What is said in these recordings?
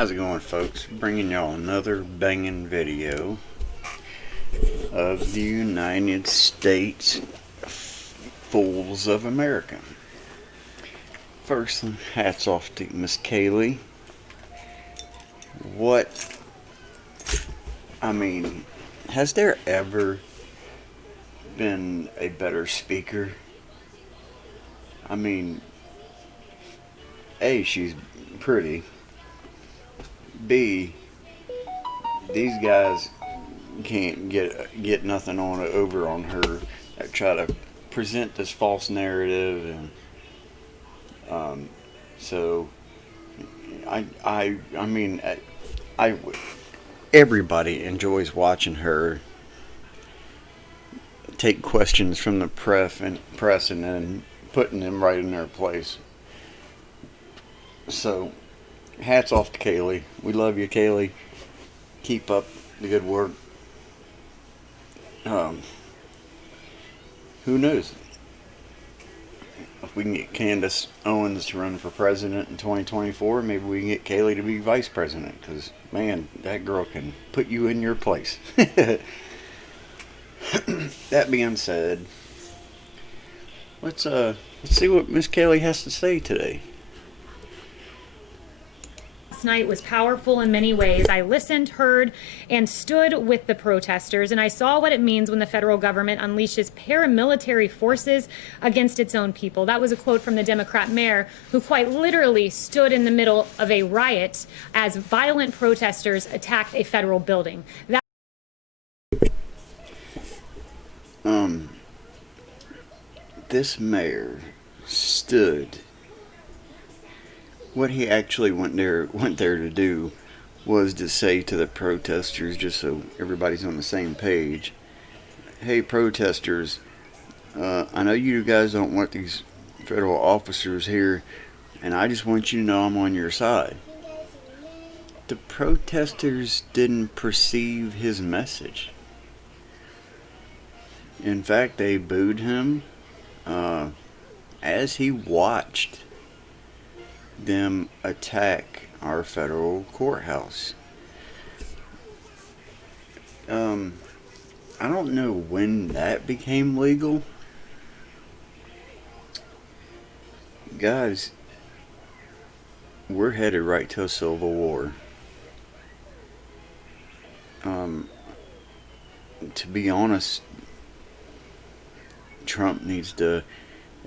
How's it going, folks? Bringing y'all another banging video of the United States Fools of America. First, hats off to Miss Kaleigh. Has there ever been a better speaker? A, she's pretty. B, these guys can't get nothing over on her that try to present this false narrative, and so I everybody enjoys watching her take questions from the press and then putting them right in their place. So hats off to Kaleigh. We love you, Kaleigh. Keep up the good work. Who knows? If we can get Candace Owens to run for president in 2024, maybe we can get Kaleigh to be vice president. Because, man, that girl can put you in your place. That being said, let's see what Miss Kaleigh has to say today. Night was powerful in many ways. I listened, heard, and stood with the protesters, and I saw what it means when the federal government unleashes paramilitary forces against its own people. That was a quote from the Democrat mayor, who quite literally stood in the middle of a riot as violent protesters attacked a federal building. This mayor stood. What he actually went there to do was to say to the protesters, just so everybody's on the same page, hey protesters, I know you guys don't want these federal officers here, and I just want you to know I'm on your side. The protesters didn't perceive his message. In fact, they booed him as he watched them attack our federal courthouse. I don't know when that became legal. Guys, we're headed right to a civil war. To be honest, Trump needs to,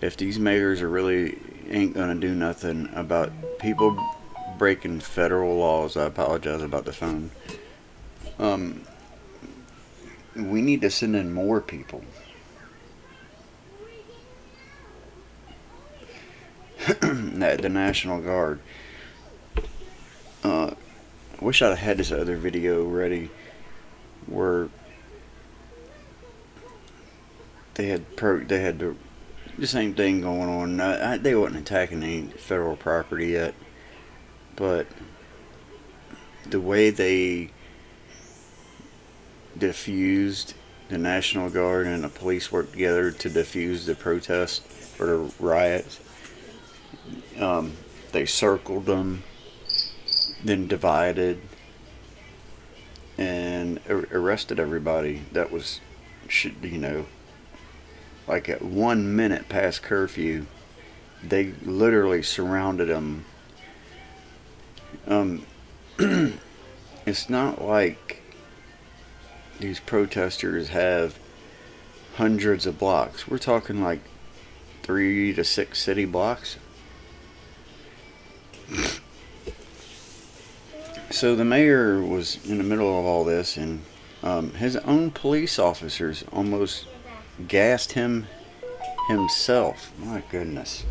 if these mayors are really ain't gonna do nothing about people breaking federal laws. I apologize about the phone. We need to send in more people. The National Guard. I wish I'd had this other video ready where they had the same thing going on. They wasn't attacking any federal property yet, but the way they diffused, the National Guard and the police worked together to diffuse the protest or the riots. They circled them, then divided, and arrested everybody that was, like at 1 minute past curfew. They literally surrounded them. It's not like these protesters have hundreds of blocks. We're talking like 3 to 6 city blocks. So the mayor was in the middle of all this, and his own police officers almost gassed him himself. My goodness.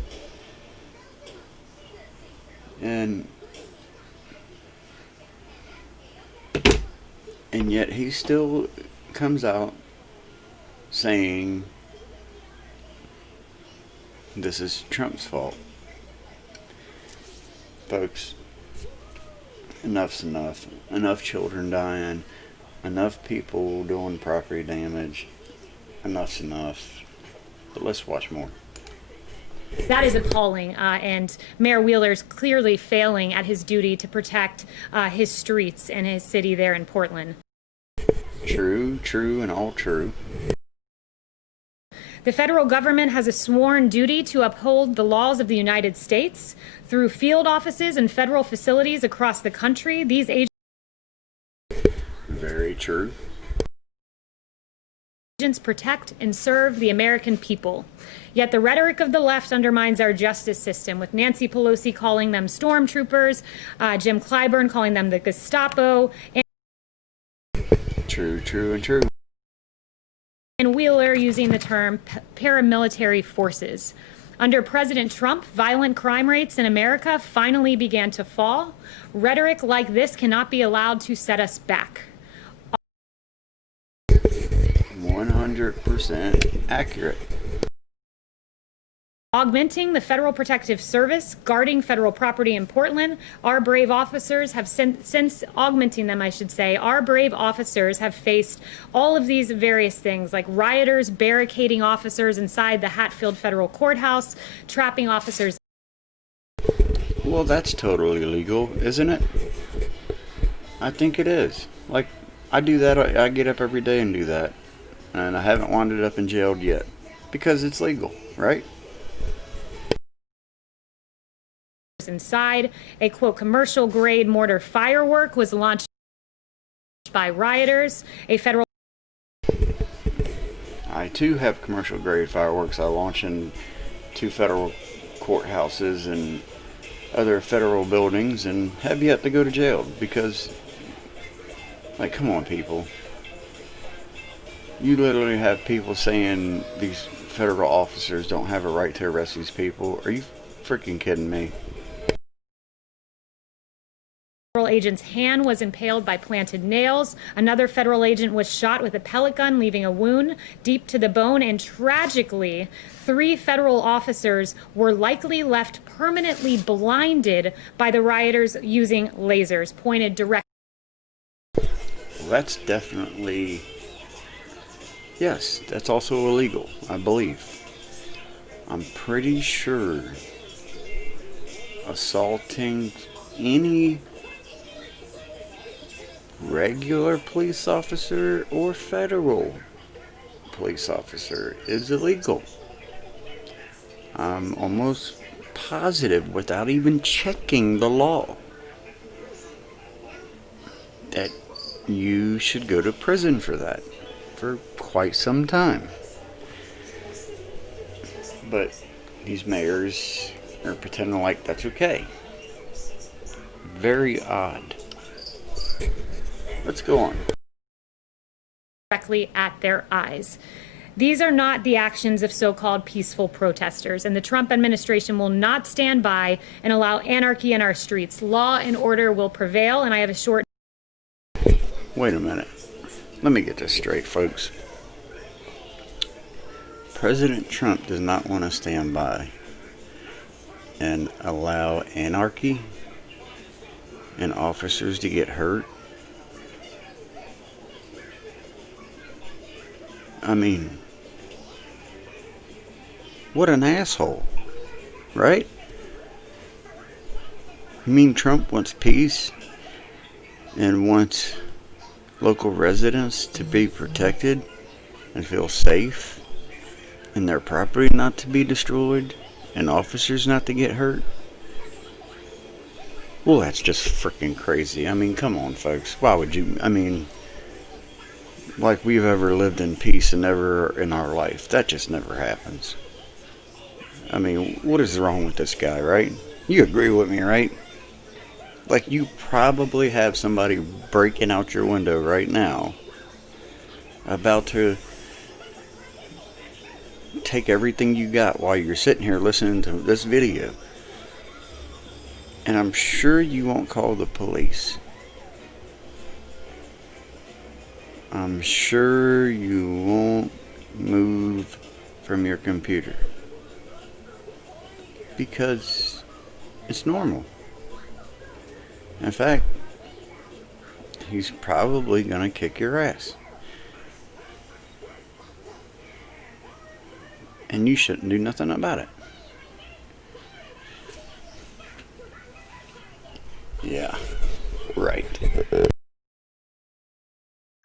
And yet he still comes out saying this is Trump's fault. Folks, enough's enough. Enough children dying, enough people doing property damage. Enough's enough. But let's watch more. That is appalling, and Mayor Wheeler's clearly failing at his duty to protect his streets and his city there in Portland. True, and all true. The federal government has a sworn duty to uphold the laws of the United States. Through field offices and federal facilities across the country, these Very true. agents protect and serve the American people. Yet the rhetoric of the left undermines our justice system, with Nancy Pelosi calling them stormtroopers, Jim Clyburn calling them the Gestapo, True. and Wheeler using the term paramilitary forces. Under President Trump, violent crime rates in America finally began to fall. Rhetoric like this cannot be allowed to set us back. 100% accurate. Augmenting the Federal Protective Service, guarding federal property in Portland, our brave officers have since augmenting them, our brave officers have faced all of these various things, like rioters barricading officers inside the Hatfield Federal Courthouse, trapping officers. Well, that's totally illegal, isn't it? I think it is. Like, I do that, I get up every day and do that. And I haven't wound up in jail yet. Because it's legal, right? Inside, a quote commercial grade mortar firework was launched by rioters. A federal I too have commercial grade fireworks I launch in 2 federal courthouses and other federal buildings and have yet to go to jail because, like, come on, people. You literally have people saying these federal officers don't have a right to arrest these people. Are you freaking kidding me? Federal agent's hand was impaled by planted nails. Another federal agent was shot with a pellet gun, leaving a wound deep to the bone. And tragically, 3 federal officers were likely left permanently blinded by the rioters using lasers pointed directly. Well, that's definitely, yes, that's also illegal, I believe. I'm pretty sure assaulting any regular police officer or federal police officer is illegal. I'm almost positive, without even checking the law, that you should go to prison for that for quite some time. But these mayors are pretending like that's okay. Very odd. Let's go on. Directly at their eyes. These are not the actions of so-called peaceful protesters, and the Trump administration will not stand by and allow anarchy in our streets. Law and order will prevail, and I have a short... Wait a minute. Let me get this straight, folks. President Trump does not want to stand by and allow anarchy and officers to get hurt. I mean, what an asshole, right? You mean Trump wants peace and wants local residents to be protected and feel safe and their property not to be destroyed and officers not to get hurt? Well, that's just freaking crazy. I mean, come on, folks. Why would you? I mean, like we've ever lived in peace and ever in our life. That just never happens. I mean, what is wrong with this guy, right? You agree with me, right? Like, you probably have somebody breaking out your window right now, about to take everything you got while you're sitting here listening to this video. And I'm sure you won't call the police. I'm sure you won't move from your computer. Because it's normal. In fact, he's probably going to kick your ass. And you shouldn't do nothing about it. Yeah, right.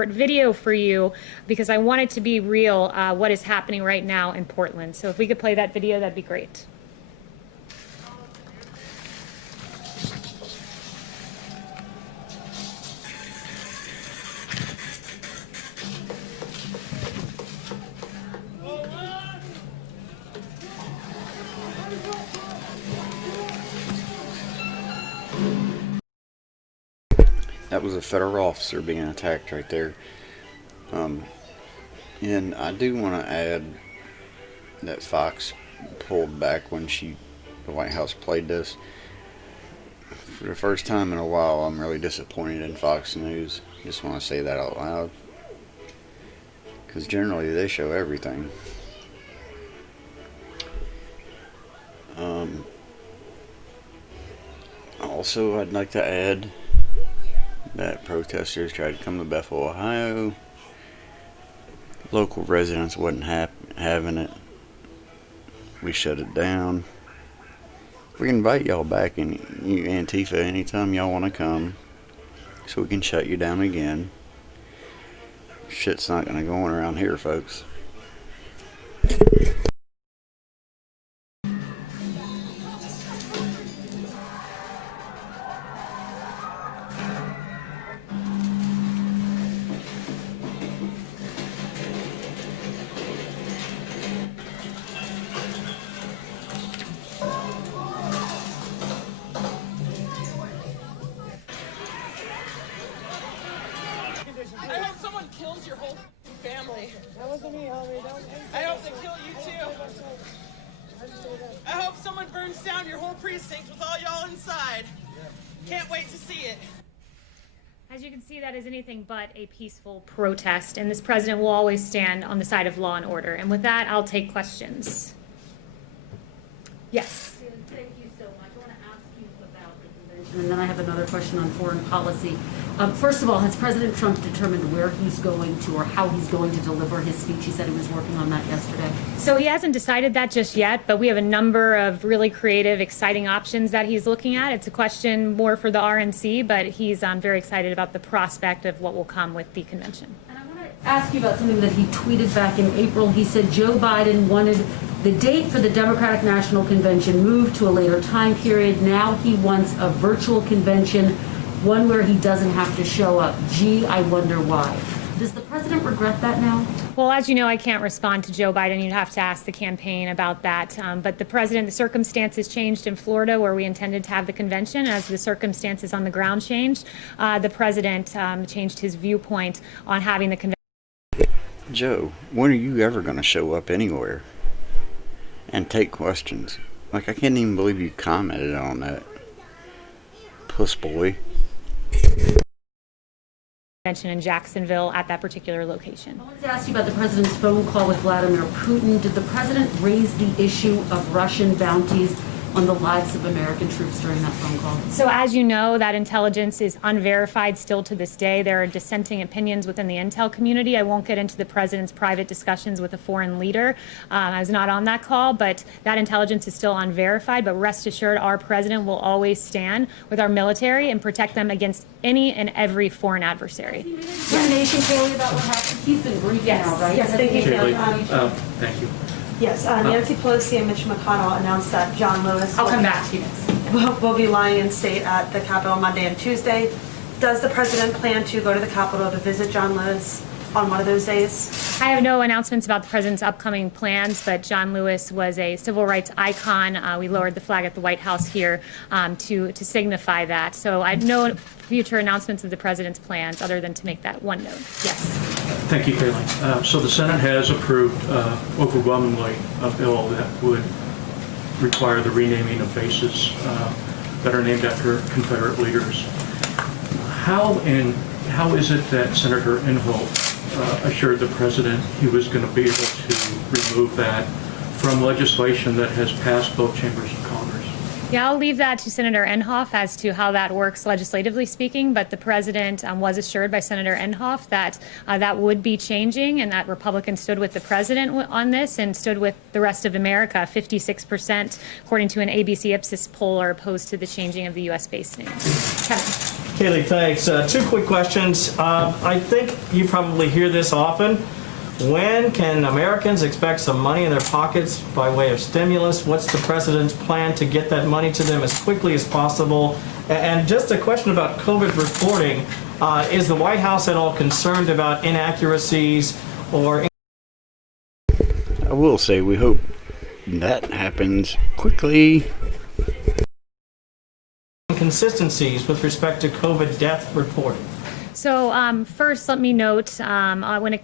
Video for you because I want it to be real what is happening right now in Portland. So if we could play that video, that'd be great. That was a federal officer being attacked right there. And I do want to add that Fox pulled back when the White House played this. For the first time in a while, I'm really disappointed in Fox News. Just want to say that out loud. Because generally they show everything. Also, I'd like to add that protesters tried to come to Bethel, Ohio. Local residents wasn't having it. We shut it down. We invite y'all back, and you Antifa, anytime y'all want to come, so we can shut you down again. Shit's not gonna go on around here, folks. I hope someone kills your whole family. That wasn't me, homie. I hope they kill you too. I hope someone burns down your whole precinct with all y'all inside. Can't wait to see it. As you can see, that is anything but a peaceful protest, and this president will always stand on the side of law and order. And with that, I'll take questions. Yes. Thank you so much. I want to ask you about the convention, and then I have another question on foreign policy. First of all, has President Trump determined where he's going to or how he's going to deliver his speech? He said he was working on that yesterday. So he hasn't decided that just yet, but we have a number of really creative, exciting options that he's looking at. It's a question more for the RNC, but he's very excited about the prospect of what will come with the convention. And I want to ask you about something that he tweeted back in April. He said Joe Biden wanted the date for the Democratic National Convention moved to a later time period. Now he wants a virtual convention, one where he doesn't have to show up. Gee, I wonder why. Does the president regret that now? Well, as you know, I can't respond to Joe Biden. You'd have to ask the campaign about that. But the circumstances changed in Florida where we intended to have the convention. As the circumstances on the ground changed, the president changed his viewpoint on having the convention. Joe, when are you ever going to show up anywhere and take questions? Like, I can't even believe you commented on that. Puss boy. In Jacksonville at that particular location. I wanted to ask you about the president's phone call with Vladimir Putin. Did the president raise the issue of Russian bounties on the lives of American troops during that phone call? So as you know, that intelligence is unverified still to this day. There are dissenting opinions within the intel community. I won't get into the president's private discussions with a foreign leader. I was not on that call, but that intelligence is still unverified. But rest assured, our president will always stand with our military and protect them against any and every foreign adversary. Determination, Kaleigh, about what happened? He's been briefed now, right? Yes, thank you, Kaleigh, Kaleigh. thank you. Yes, Nancy Pelosi and Mitch McConnell announced that John Lewis I'll come back to you next. will be lying in state at the Capitol Monday and Tuesday. Does the president plan to go to the Capitol to visit John Lewis on one of those days? I have no announcements about the president's upcoming plans, but John Lewis was a civil rights icon. We lowered the flag at the White House here to signify that. So I have no future announcements of the president's plans other than to make that one note. Yes. Thank you, Kaleigh. So the Senate has approved overwhelmingly a bill that would require the renaming of bases that are named after Confederate leaders. How is it that Senator Inhofe assured the president he was going to be able to remove that from legislation that has passed both chambers of Congress? Yeah, I'll leave that to Senator Inhofe as to how that works legislatively speaking, but the president was assured by Senator Inhofe that that would be changing and that Republicans stood with the president on this and stood with the rest of America. 56%, according to an ABC Ipsos poll, are opposed to the changing of the U.S.-based name. Kevin. Kaleigh, thanks. Two quick questions. I think you probably hear this often. When can Americans expect some money in their pockets by way of stimulus? What's the president's plan to get that money to them as quickly as possible? And just a question about COVID reporting. Is the White House at all concerned about inaccuracies or I will say we hope that happens quickly. inconsistencies with respect to COVID death reporting? So first, let me note when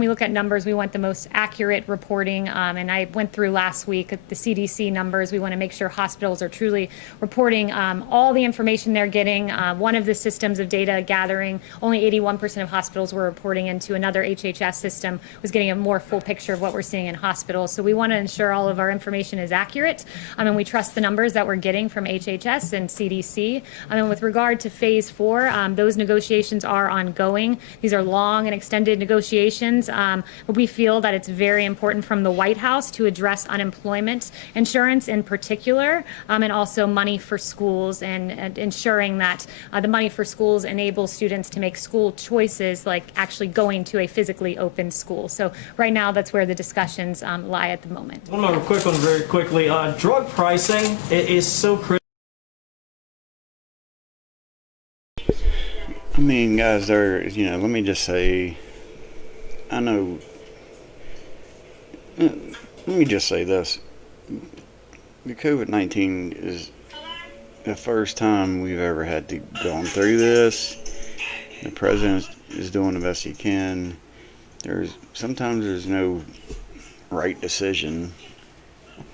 we look at numbers, we want the most accurate reporting. And I went through last week the CDC numbers. We want to make sure hospitals are truly reporting all the information they're getting. One of the systems of data gathering, only 81% of hospitals were reporting into. Another HHS system was getting a more full picture of what we're seeing in hospitals. So we want to ensure all of our information is accurate. And we trust the numbers that we're getting from HHS and CDC. And with regard to phase 4, those negotiations are ongoing. These are long and extended negotiations, but we feel that it's very important from the White House to address unemployment insurance in particular, and also money for schools and ensuring that the money for schools enables students to make school choices like actually going to a physically open school. So right now that's where the discussions lie at the moment. One more quick one very quickly. Drug pricing is so critical. I mean, guys, let me just say, let me just say this. The COVID-19 is the first time we've ever had to go through this. The president is doing the best he can. Sometimes there's no right decision,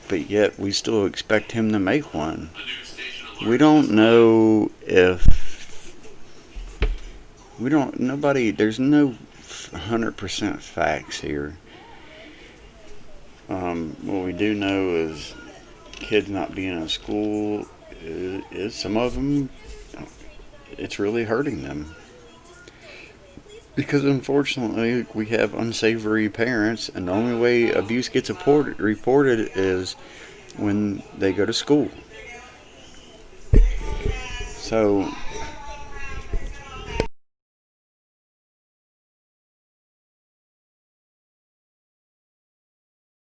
but yet we still expect him to make one. We don't know if there's no 100% facts here. What we do know is kids not being in school is some of them, it's really hurting them. Because unfortunately we have unsavory parents, and the only way abuse gets reported is when they go to school. So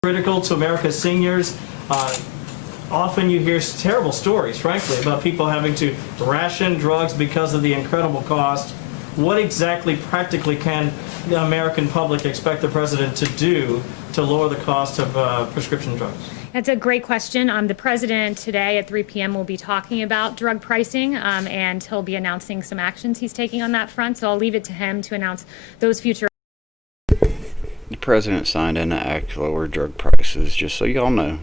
critical to America's seniors. Often you hear terrible stories, frankly, about people having to ration drugs because of the incredible cost. What exactly practically can the American public expect the president to do to lower the cost of prescription drugs? That's a great question. The president today at 3 p.m. will be talking about drug pricing, and he'll be announcing some actions he's taking on that front. So I'll leave it to him to announce those future. the president signed into act to lower drug prices, just so y'all know.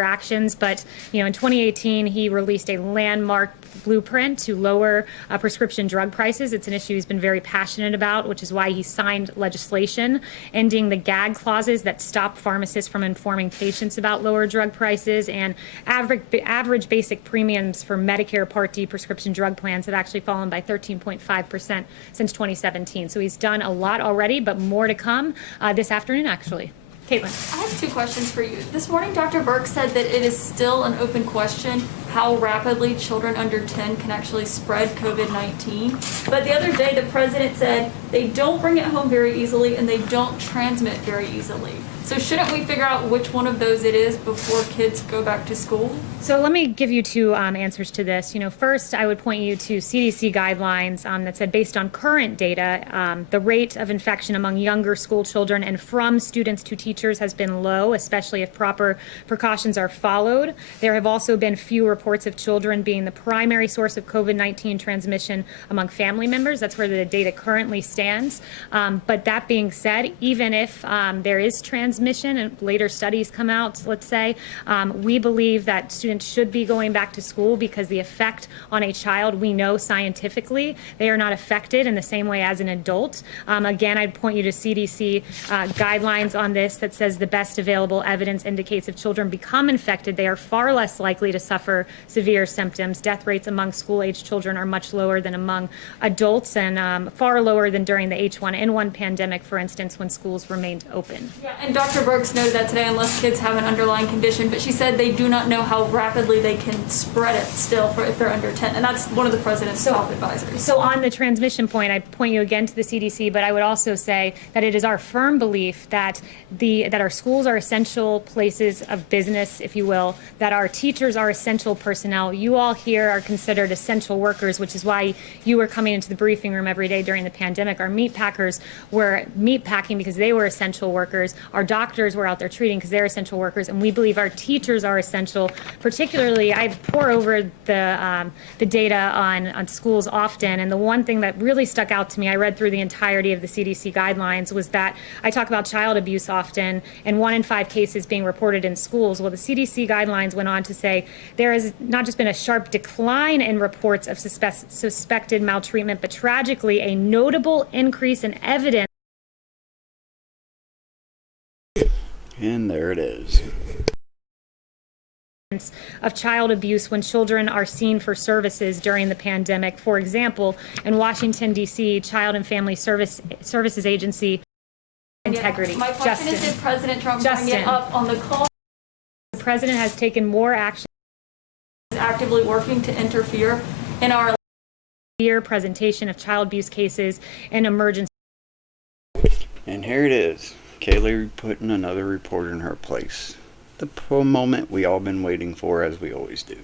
Actions, but in 2018 he released a landmark blueprint to lower prescription drug prices. It's an issue he's been very passionate about, which is why he signed legislation ending the gag clauses that stop pharmacists from informing patients about lower drug prices, and average basic premiums for Medicare Part D prescription drug plans have actually fallen by 13.5% since 2017. So he's done a lot already, but more to come this afternoon actually. Caitlin. I have two questions for you. This morning, Dr. Burke said that it is still an open question how rapidly children under 10 can actually spread COVID-19. But the other day, the president said they don't bring it home very easily and they don't transmit very easily. So shouldn't we figure out which one of those it is before kids go back to school? So let me give you two answers to this. First, I would point you to CDC guidelines that said based on current data, the rate of infection among younger school children and from students to teachers has been low, especially if proper precautions are followed. There have also been few reports of children being the primary source of COVID-19 transmission among family members. That's where the data currently stands. But that being said, even if there is transmission transmission and later studies come out, let's say, we believe that students should be going back to school because the effect on a child, we know scientifically, they are not affected in the same way as an adult. Again, I'd point you to CDC guidelines on this that says the best available evidence indicates if children become infected, they are far less likely to suffer severe symptoms. Death rates among school-age children are much lower than among adults, and far lower than during the H1N1 pandemic, for instance, when schools remained open. Yeah, and Dr. Burks noted that today, unless kids have an underlying condition, but she said they do not know how rapidly they can spread it still for if they're under 10, and that's one of the president's top advisors. So on the transmission point, I point you again to the CDC, but I would also say that it is our firm belief that our schools are essential places of business, if you will, that our teachers are essential personnel. You all here are considered essential workers, which is why you were coming into the briefing room every day during the pandemic. Our meat packers were meat packing because they were essential workers. Our doctors were out there treating because they're essential workers, and we believe our teachers are essential. Particularly, I pore over the data on schools often, and the one thing that really stuck out to me, I read through the entirety of the CDC guidelines, was that I talk about child abuse often, and 1 in 5 cases being reported in schools. Well, the CDC guidelines went on to say there has not just been a sharp decline in reports of suspected maltreatment, but tragically a notable increase in evidence. And there it is. Of child abuse when children are seen for services during the pandemic. For example, in Washington, D.C., Child and Family Services Agency integrity. My question is, did President Trump bring it up on the call? The president has taken more action. Is actively working to interfere in our presentation of child abuse cases and emergency. And here it is. Kaleigh putting another reporter in her place. The moment we all been waiting for, as we always do.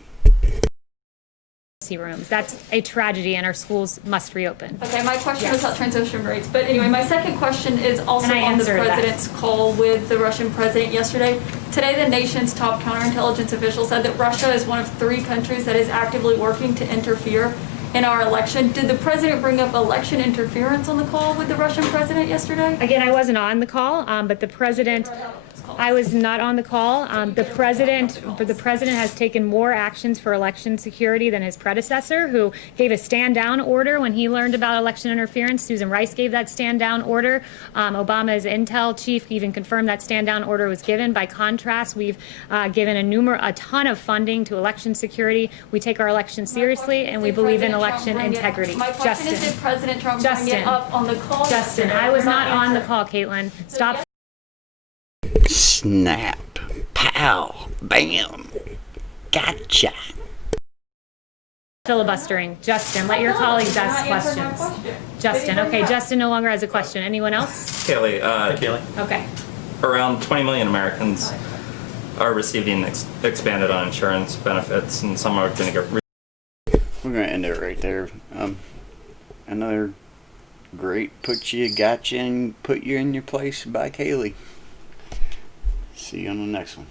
Rooms. That's a tragedy, and our schools must reopen. Okay, my question was about transmission rates, but anyway, my second question is also on the president's call with the Russian president yesterday. Today, the nation's top counterintelligence official said that Russia is one of 3 countries that is actively working to interfere in our election. Did the president bring up election interference on the call with the Russian president yesterday? Again, I wasn't on the call, but the president. I was not on the call. The president has taken more actions for election security than his predecessor, who gave a stand-down order when he learned about election interference. Susan Rice gave that stand-down order. Obama's intel chief even confirmed that stand-down order was given. By contrast, we've given a ton of funding to election security. We take our elections seriously, and we believe in election integrity. My question is, did President Trump bring it up on the call? Justin, I was not on the call, Caitlin. Stop. Snap. Pow. Bam. Gotcha. Filibustering. Justin, let your colleagues ask questions. Justin, okay, Justin no longer has a question. Anyone else? Kaleigh, Okay. around 20 million Americans are receiving expanded uninsurance benefits, and some are going to get. We're going to end it right there. Another great gotcha and put you in your place by Kaleigh. See you on the next one.